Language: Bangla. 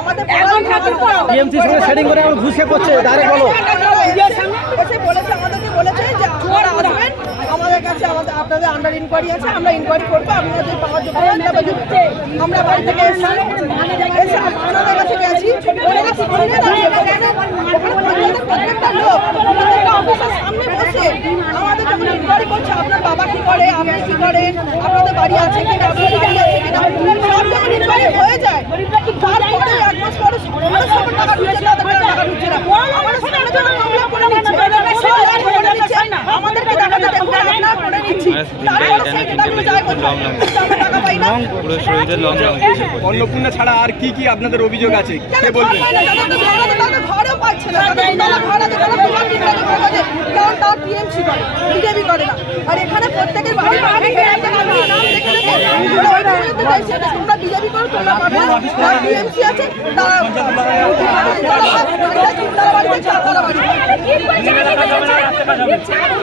আমাদের টিএমসির সঙ্গে সেটিং করে আমার ঘুষে করছে ডাইরেক্ট বলো। এসে বলেছে, আমাদেরকে বলেছে যে আপনারা আসবেন আমাদের কাছে, আপনাদের আন্ডার ইনকোয়ারি আছে, আমরা ইনকোয়ারি করবো, আপনারা যদি পাওয়ার যোগ্য হন তবে দিতে। আমরা বাড়ি থেকে এসে আপনাদের কাছে গেছি, ওনারা সামনে দাঁড়িয়ে প্রত্যেকটা লোক প্রত্যেকটা অফিসের সামনে বসে আমাদের যখন ইনকোয়ারি করছে আপনার বাবা কি করে, আপনি কি করেন, আপনাদের বাড়ি আছে কিনা, আপনাদের বাড়ি আছে কিনা, সব যখন ইনকোয়ারি হয়ে যায় তারপরে 1 মাস পরে সবার টাকা ঢুকছে না, তাদের টাকা ঢুকছে না, আমাদের সামনে যখন মামলা করে নিচ্ছে আমাদেরকে দেখাতে দেখুন আপনারা করে নিচ্ছি, তারপরে সেই টাকাগুলো যায় কোথায়? আমরা টাকা পাই না। অন্নপূর্ণা ছাড়া আর কি কি আপনাদের অভিযোগ আছে কে বলবেন? ঘরেও পাচ্ছে না, ঘর আছে, কারণ তার টিএমসি করে, বিজেপি করে না। আর এখানে প্রত্যেকের বাড়ি বাড়ি তোমরা বিজেপি করো, তোমরা পাবে না, টিএমসি আছে তারা বাড়িতে